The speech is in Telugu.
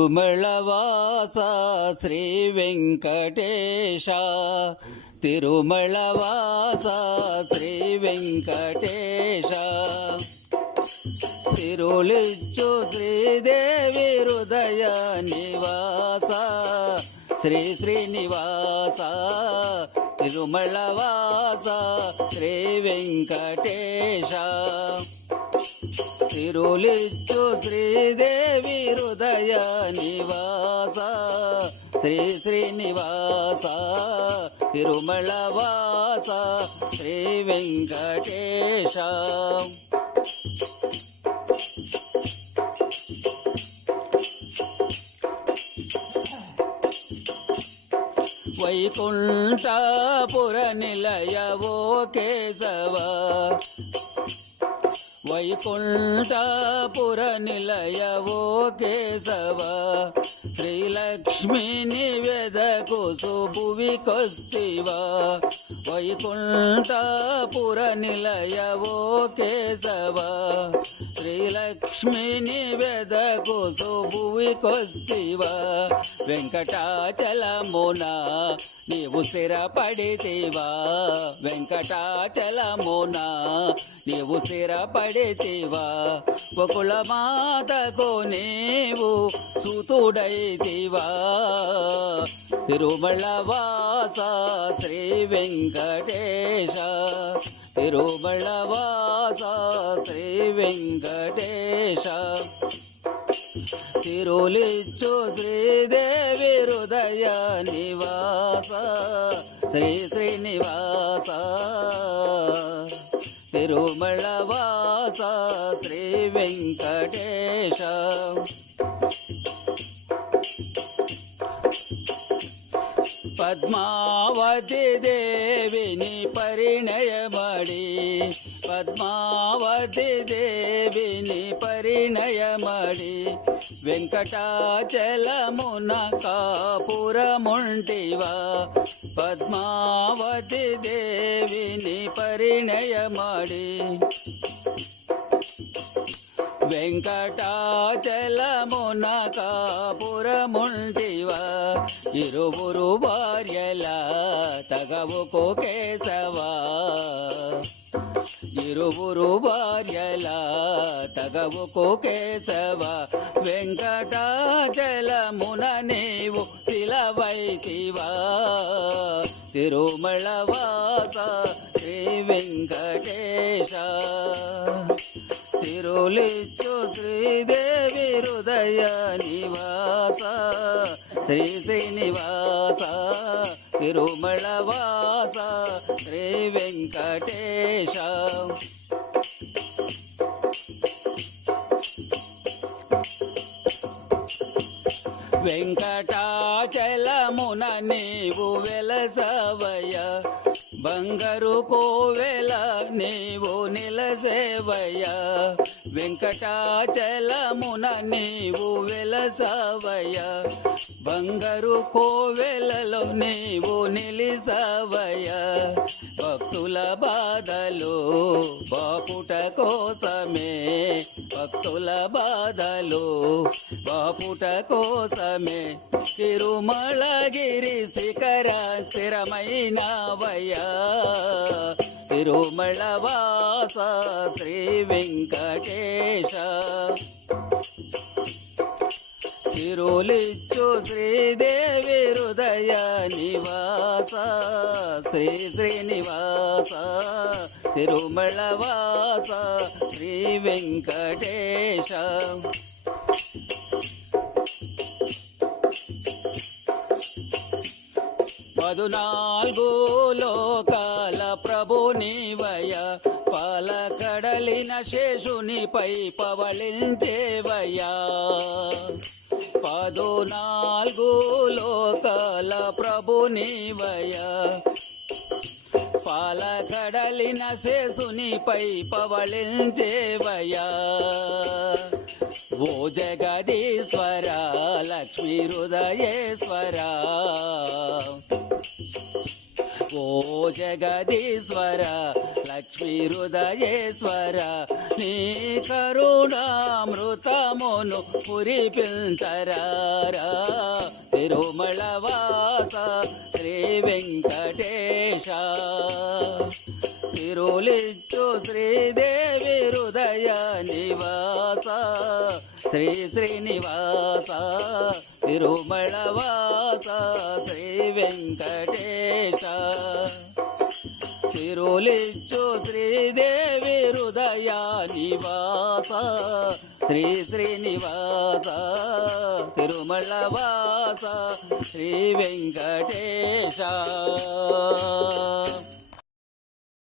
తిరుమలవాస శ్రీ వెంకటేశ తిరుమలవాస శ్రీ వెంకటేశ తిరులిచ్చు శ్రీదేవి హృదయ నివాస శ్రీ శ్రీనివాస తిరుమలవాస శ్రీ వెంకటేశ తిరులిచ్చు శ్రీదేవి హృదయ నివాస శ్రీ శ్రీనివాస తిరుమలవాస శ్రీ వెంకటేశ వైకుంఠపుర నిలయవో కేశవ వైకుంఠపుర నిలయవో కేశవ శ్రీలక్ష్మీ నివేదకు సుభువికొస్తివా వైకుంఠపుర నిలయవో కేశవ శ్రీలక్ష్మీ నివేదకు సుభువికొస్తివా వెంకటాచలమున నీవు స్థిరపడితివా వెంకటాచలమున నీవు స్థిరపడితివా గోకుల మాతకు నీవు సుతుడైతివా తిరుమలవాస శ్రీ వెంకటేశ తిరుమలవాస శ్రీ వెంకటేశ తిరులిచ్చు శ్రీదేవి హృదయ నివాస శ్రీ శ్రీనివాస తిరుమలవాస శ్రీ వెంకటేశ పద్మావతి దేవిని పరిణయమడి పద్మావతి దేవిని పరిణయమడి వెంకటాచలమున కాపురముంటివా పద్మావతి దేవిని పరిణయమడి వెంకటాచలమున కాపురముంటివా ఇరువురు భార్యల తగవుకు కేశవా ఇరువురు భార్యల తగవుకు కేశవ వెంకటాచలమున నీవు శిలవైతివా తిరుమలవాస శ్రీ వెంకటేశ తిరులిచ్చు శ్రీదేవి హృదయ నివాస శ్రీ శ్రీనివాస తిరుమలవాస శ్రీ వెంకటేశ వెంకటాచలమున నీవు వెలసవయ బంగారు కోవెల నీవు నిలసేవయ వెంకటాచలమున నీవు వెలసవయ బంగారు కోవెలలో నీవు నిలిసవయ భక్తుల బాధలు బాపుట కోసమే భక్తుల బాధలు బాపుట కోసమే తిరుమలగిరి శిఖర స్థిరమైనవయ్యా తిరుమలవాస శ్రీ వెంకటేశ తిరులిచ్చు శ్రీదేవి హృదయ నివాస శ్రీ శ్రీనివాస తిరుమలవాస శ్రీ వెంకటేశ 14 లోకాల ప్రభు నీవయ పాలకడలిన శేషునిపై పవళించేవయ్యా 14 లోకాల ప్రభు నీవయ పాలకడలిన శేషునిపై పవళించేవయ్యా ఓ జగదీశ్వర లక్ష్మీ హృదయేశ్వర ఓ జగదీశ్వర లక్ష్మీ హృదయేశ్వర నీ కరుణామృతమును పురిపించరారా తిరుమలవాస శ్రీ వెంకటేశ తిరులిచ్చు శ్రీదేవి హృదయ నివాస శ్రీ శ్రీనివాస తిరుమలవాస శ్రీ వెంకటేశ తిరులిచ్చు శ్రీదేవి హృదయ నివాస శ్రీ శ్రీనివాస తిరుమలవాస శ్రీ వెంకటేశ